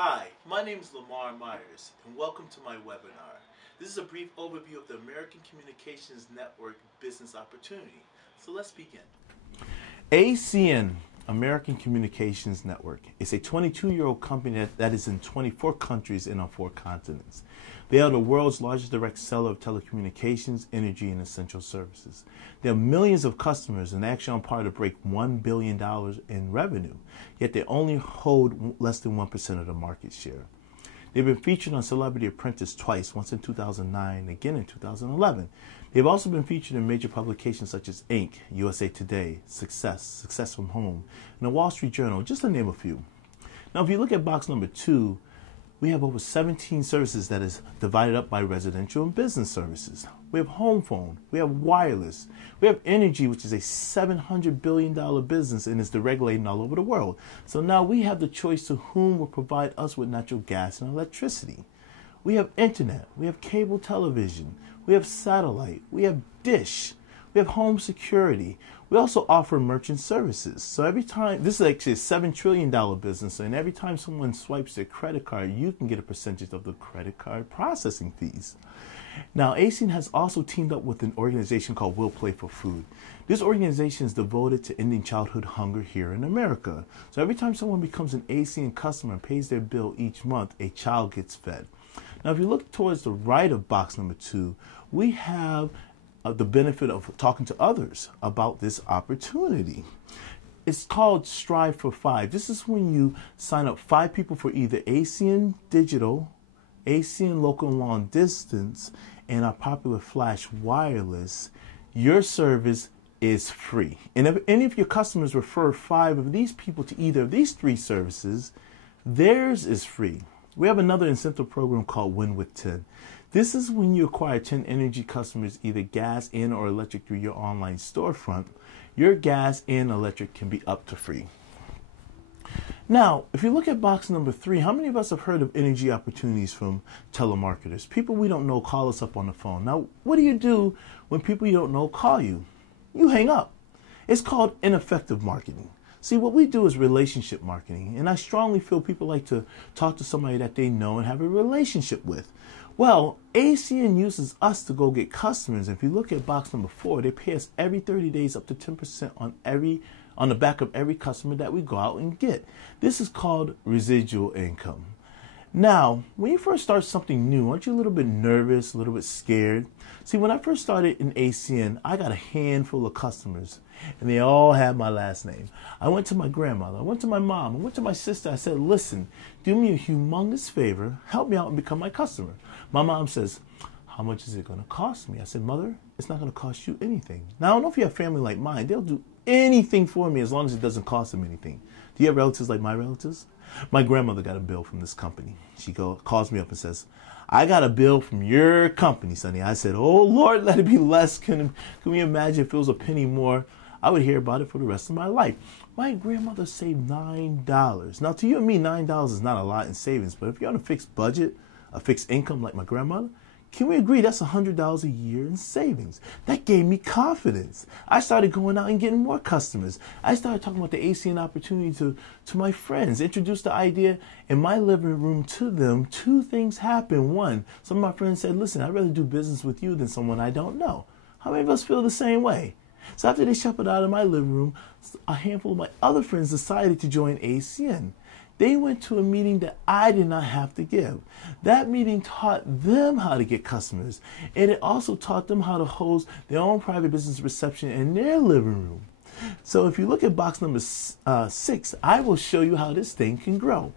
Hi, my name is Lamar Myers, and welcome to my webinar. This is a brief overview of the American Communications Network business opportunity. So let's begin. ACN, American Communications Network, is a 22-year-old company that is in 24 countries and on 4 continents. They are the world's largest direct seller of telecommunications, energy, and essential services. They have millions of customers and actually on par to break $1 billion in revenue, yet they only hold less than 1% of the market share. They've been featured on Celebrity Apprentice twice, once in 2009 and again in 2011. They've also been featured in major publications such as Inc., USA Today, Success from Home, and the Wall Street Journal, just to name a few. Now, if you look at box number 2, we have over 17 services that is divided up by residential and business services. We have home phone, we have wireless, we have energy, which is a $700 billion business and is deregulating all over the world. So now we have the choice to whom will provide us with natural gas and electricity. We have internet, we have cable television, we have satellite, we have dish, we have home security. We also offer merchant services. So every time, this is actually a $7 trillion business, and every time someone swipes their credit card, you can get a percentage of the credit card processing fees. Now, ACN has also teamed up with an organization called Will Play for Food. This organization is devoted to ending childhood hunger here in America. So every time someone becomes an ACN customer and pays their bill each month, a child gets fed. Now, if you look towards the right of box number 2, we have the benefit of talking to others about this opportunity. It's called Strive for 5. This is when you sign up 5 people for either ACN Digital, ACN Local and Long Distance, and our popular Flash Wireless. Your service is free. And if any of your customers refer 5 of these people to either of these 3 services, theirs is free. We have another incentive program called Win with 10. This is when you acquire 10 energy customers, either gas and or electric, through your online storefront. Your gas and electric can be up to free. Now, if you look at box number 3, how many of us have heard of energy opportunities from telemarketers? People we don't know call us up on the phone. Now, what do you do when people you don't know call you? You hang up. It's called ineffective marketing. See, what we do is relationship marketing, and I strongly feel people like to talk to somebody that they know and have a relationship with. Well, ACN uses us to go get customers. If you look at box number 4, they pay us every 30 days up to 10% on the back of every customer that we go out and get. This is called residual income. Now, when you first start something new, aren't you a little bit nervous, a little bit scared? See, when I first started in ACN, I got a handful of customers, and they all had my last name. I went to my grandmother, I went to my mom, I went to my sister. I said, listen, do me a humongous favor, help me out and become my customer. My mom says, how much is it going to cost me? I said, Mother, it's not going to cost you anything. Now, I don't know if you have family like mine. They'll do anything for me as long as it doesn't cost them anything. Do you have relatives like my relatives? My grandmother got a bill from this company. She calls me up and says, I got a bill from your company, Sonny. I said, oh, Lord, let it be less. Can we imagine if it was a penny more? I would hear about it for the rest of my life. My grandmother saved $9. Now, to you and me, $9 is not a lot in savings, but if you're on a fixed budget, a fixed income like my grandmother, can we agree that's $100 a year in savings? That gave me confidence. I started going out and getting more customers. I started talking about the ACN opportunity to my friends, introduced the idea in my living room to them. 2 things happened. 1, some of my friends said, listen, I'd rather do business with you than someone I don't know. How many of us feel the same way? So after they shuffled out of my living room, a handful of my other friends decided to join ACN. They went to a meeting that I did not have to give. That meeting taught them how to get customers, and it also taught them how to host their own private business reception in their living room. So if you look at box number 6, I will show you how this thing can grow.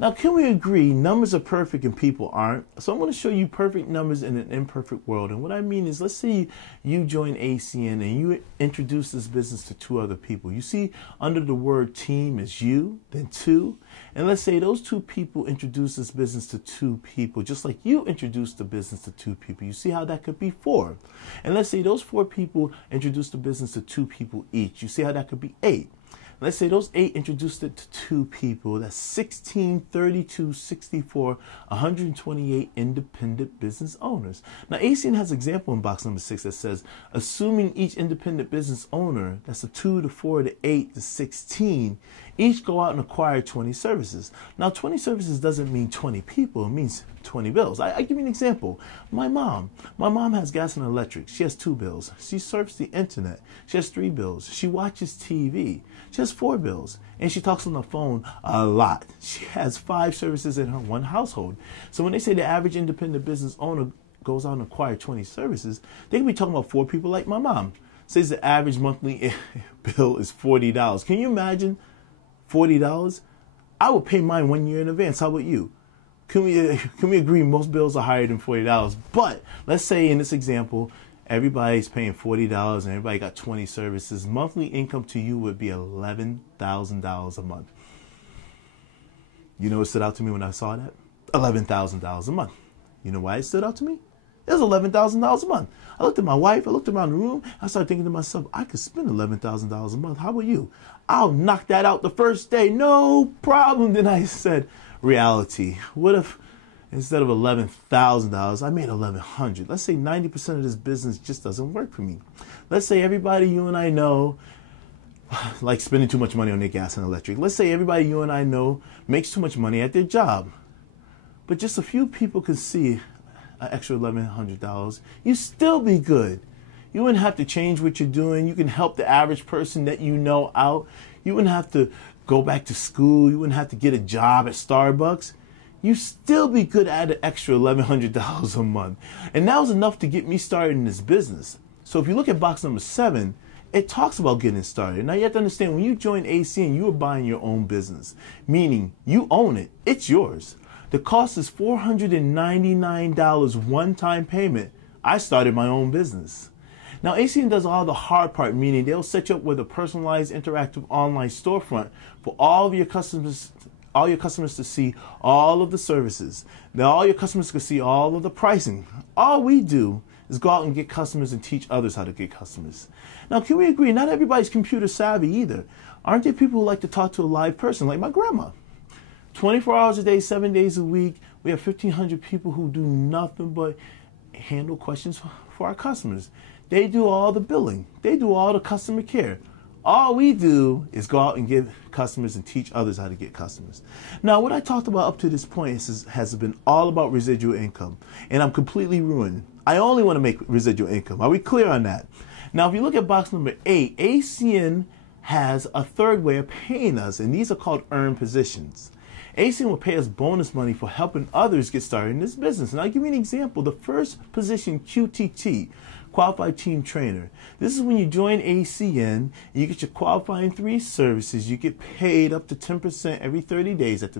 Now, can we agree numbers are perfect and people aren't? So I'm going to show you perfect numbers in an imperfect world. And what I mean is, let's say you join ACN and you introduce this business to 2 other people. You see under the word team is you, then 2. And let's say those 2 people introduce this business to 2 people, just like you introduced the business to 2 people. You see how that could be 4. And let's say those 4 people introduce the business to 2 people each. You see how that could be 8. Let's say those 8 introduced it to 2 people. That's 16, 32, 64, 128 independent business owners. Now, ACN has an example in box number 6 that says, assuming each independent business owner, that's a 2 to 4 to 8 to 16, each go out and acquire 20 services. Now, 20 services doesn't mean 20 people. It means 20 bills. I give you an example. My mom has gas and electric. She has 2 bills. She surfs the internet. She has 3 bills. She watches TV. She has 4 bills. And she talks on the phone a lot. She has 5 services in her one household. So when they say the average independent business owner goes out and acquires 20 services, they can be talking about 4 people like my mom. Says the average monthly bill is $40. Can you imagine $40? I would pay mine 1 year in advance. How about you? Can we agree most bills are higher than $40? But let's say in this example, everybody's paying $40 and everybody got 20 services. Monthly income to you would be $11,000 a month. You know what stood out to me when I saw that? $11,000 a month. You know why it stood out to me? It was $11,000 a month. I looked at my wife, I looked around the room, I started thinking to myself, I could spend $11,000 a month. How about you? I'll knock that out the first day. No problem. Then I said, reality. What if instead of $11,000, I made $1,100? Let's say 90% of this business just doesn't work for me. Let's say everybody you and I know like spending too much money on their gas and electric. Let's say everybody you and I know makes too much money at their job. But just a few people can see an extra $1,100, you still be good. You wouldn't have to change what you're doing. You can help the average person that you know out. You wouldn't have to go back to school. You wouldn't have to get a job at Starbucks. You still be good at an extra $1,100 a month. And that was enough to get me started in this business. So if you look at box number 7, it talks about getting started. Now you have to understand, when you join ACN, you are buying your own business, meaning you own it. It's yours. The cost is $499 one-time payment. I started my own business. Now, ACN does all the hard part, meaning they'll set you up with a personalized interactive online storefront for all of your customers to see all of the services. Now, all your customers can see all of the pricing. All we do is go out and get customers and teach others how to get customers. Now, can we agree? Not everybody's computer savvy either. Aren't there people who like to talk to a live person, like my grandma? 24 hours a day, 7 days a week. We have 1,500 people who do nothing but handle questions for our customers. They do all the billing. They do all the customer care. All we do is go out and get customers and teach others how to get customers. Now, what I talked about up to this point has been all about residual income, and I'm completely ruined. I only want to make residual income. Are we clear on that? Now, if you look at box number 8, ACN has a third way of paying us, and these are called earned positions. ACN will pay us bonus money for helping others get started in this business. And I'll give you an example. The first position, QTT, Qualified Team Trainer. This is when you join ACN, you get your qualifying 3 services. You get paid up to 10% every 30 days at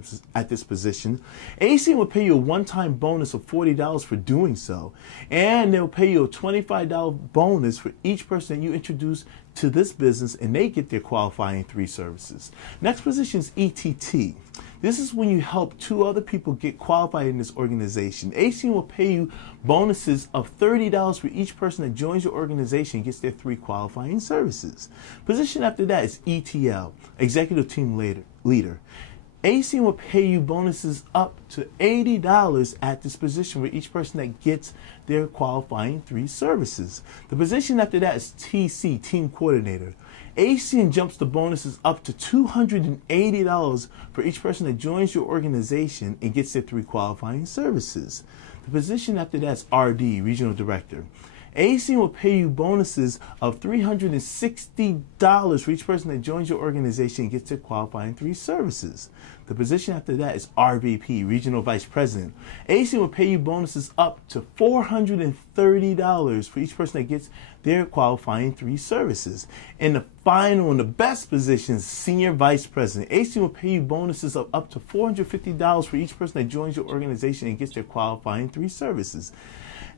this position. ACN will pay you a one-time bonus of $40 for doing so. And they'll pay you a $25 bonus for each person that you introduce to this business, and they get their qualifying 3 services. Next position is ETT. This is when you help 2 other people get qualified in this organization. ACN will pay you bonuses of $30 for each person that joins your organization and gets their 3 qualifying services. Position after that is ETL, Executive Team Leader. ACN will pay you bonuses up to $80 at this position for each person that gets their qualifying 3 services. The position after that is TC, Team Coordinator. ACN jumps the bonuses up to $280 for each person that joins your organization and gets their 3 qualifying services. The position after that is RD, Regional Director. ACN will pay you bonuses of $360 for each person that joins your organization and gets their qualifying 3 services. The position after that is RVP, Regional Vice President. ACN will pay you bonuses up to $430 for each person that gets their qualifying 3 services. And the final and the best position is Senior Vice President. ACN will pay you bonuses of up to $450 for each person that joins your organization and gets their qualifying 3 services.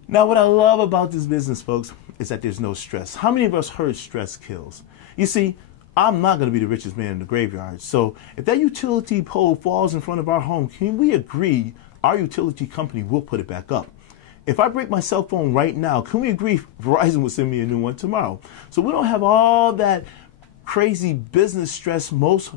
Now, what I love about this business, folks, is that there's no stress. How many of us heard stress kills? You see, I'm not going to be the richest man in the graveyard. So if that utility pole falls in front of our home, can we agree our utility company will put it back up? If I break my cell phone right now, can we agree Verizon will send me a new one tomorrow? So we don't have all that crazy business stress most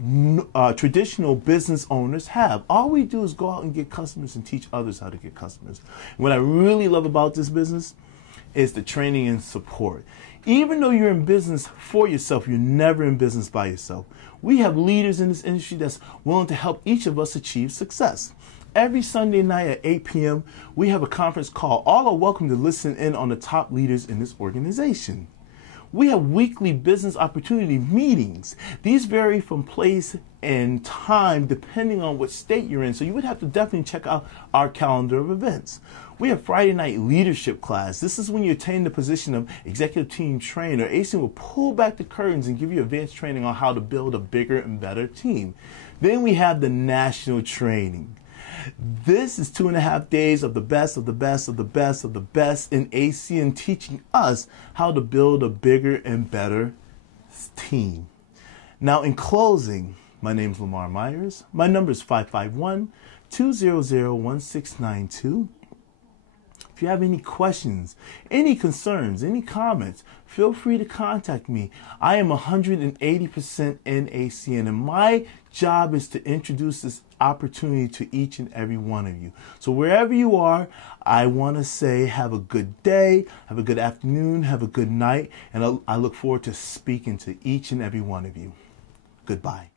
traditional business owners have. All we do is go out and get customers and teach others how to get customers. What I really love about this business is the training and support. Even though you're in business for yourself, you're never in business by yourself. We have leaders in this industry that's willing to help each of us achieve success. Every Sunday night at 8 p.m., we have a conference call. All are welcome to listen in on the top leaders in this organization. We have weekly business opportunity meetings. These vary from place and time depending on what state you're in, so you would have to definitely check out our calendar of events. We have Friday night leadership class. This is when you attain the position of executive team trainer. ACN will pull back the curtains and give you advanced training on how to build a bigger and better team. Then we have the national training. This is 2.5 days of the best of the best of the best of the best in ACN, teaching us how to build a bigger and better team. Now, in closing, my name is Lamar Myers. My number is 551-200-1692. If you have any questions, any concerns, any comments, feel free to contact me. I am 180% in ACN, and my job is to introduce this opportunity to each and every one of you. So wherever you are, I want to say have a good day, have a good afternoon, have a good night, and I look forward to speaking to each and every one of you. Goodbye.